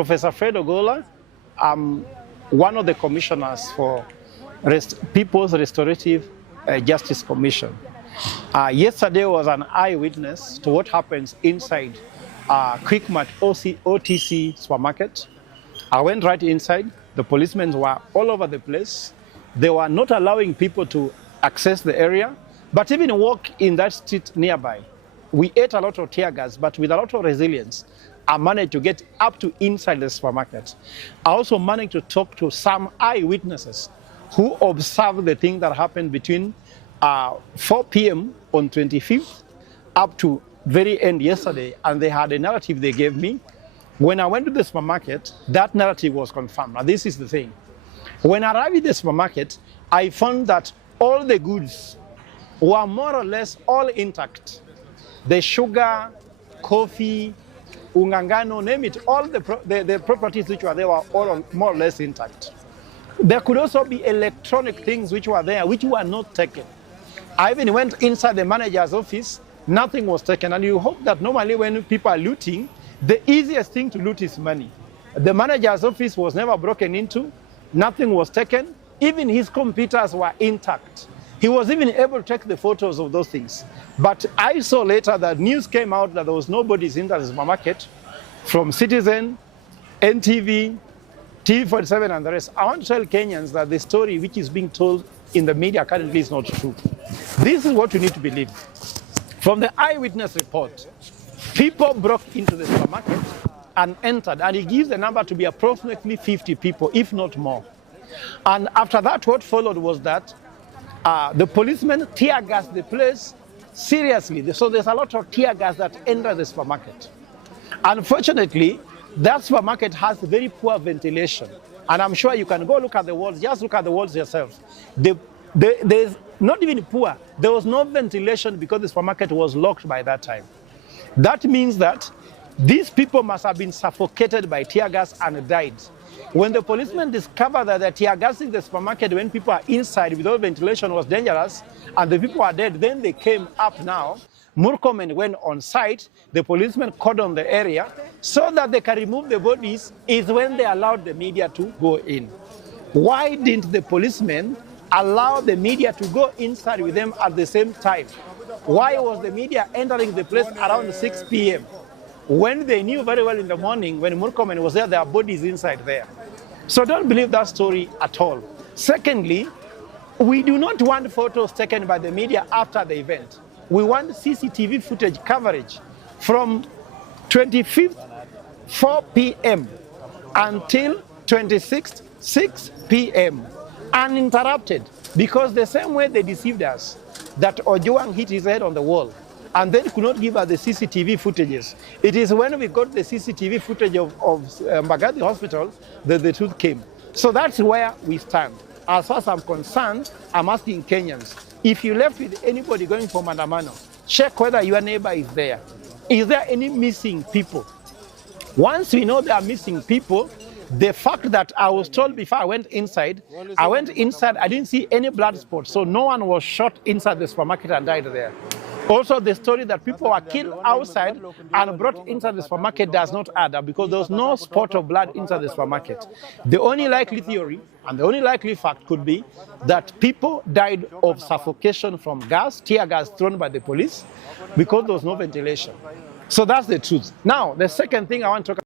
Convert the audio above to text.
Professor Fred Ogolla. I'm one of the commissioners for People's Restorative Justice Commission. Yesterday was an eyewitness to what happens inside Quickmart OTC supermarket. I went right inside. The policemen were all over the place. They were not allowing people to access the area, but even walk in that street nearby. We ate a lot of tear gas, but with a lot of resilience, I managed to get up to inside the supermarket. I also managed to talk to some eyewitnesses who observed the thing that happened between 4 p.m. on 25th up to very end yesterday, and they had a narrative they gave me. When I went to the supermarket, that narrative was confirmed. Now this is the thing. When I arrived at the supermarket, I found that all the goods were more or less all intact. The sugar, coffee, ungangano, name it, all the properties which were there were all more or less intact. There could also be electronic things which were there, which were not taken. I even went inside the manager's office, nothing was taken. And you hope that normally when people are looting, the easiest thing to loot is money. The manager's office was never broken into, nothing was taken, even his computers were intact. He was even able to take the photos of those things. But I saw later that news came out that there was nobody in the supermarket, from Citizen, NTV, TV47 and the rest. I want to tell Kenyans that the story which is being told in the media currently is not true. This is what you need to believe. From the eyewitness report, people broke into the supermarket and entered, and he gives the number to be approximately 50 people, if not more. And after that, what followed was that the policemen tear gassed the place seriously. So there's a lot of tear gas that entered the supermarket. Unfortunately, that supermarket has very poor ventilation. And I'm sure you can go look at the walls, just look at the walls yourself. There's not even poor, there was no ventilation because the supermarket was locked by that time. That means that these people must have been suffocated by tear gas and died. When the policemen discovered that the tear gas in the supermarket when people are inside without ventilation was dangerous and the people are dead, then they came up now. Murkomen went on site, the policemen cordoned the area so that they can remove the bodies is when they allowed the media to go in. Why didn't the policemen allow the media to go inside with them at the same time? Why was the media entering the place around 6 p.m. when they knew very well in the morning when Murkomen was there, there are bodies inside there? So don't believe that story at all. Secondly, we do not want photos taken by the media after the event. We want CCTV footage coverage from 25th, 4 p.m. until 26th, 6 p.m. uninterrupted, because the same way they deceived us, that Ojwang hit his head on the wall and then could not give us the CCTV footages. It is when we got the CCTV footage of Mbagathi Hospital that the truth came. So that's where we stand. As far as I'm concerned, I'm asking Kenyans, if you left with anybody going for Mandamano, check whether your neighbor is there. Is there any missing people? Once we know there are missing people, the fact that I was told before I went inside, I didn't see any blood spots, so no one was shot inside the supermarket and died there. Also, the story that people were killed outside and brought inside the supermarket does not add up because there was no spot of blood inside the supermarket. The only likely theory and the only likely fact could be that people died of suffocation from gas, tear gas thrown by the police, because there was no ventilation. So that's the truth. Now, the second thing I want to talk about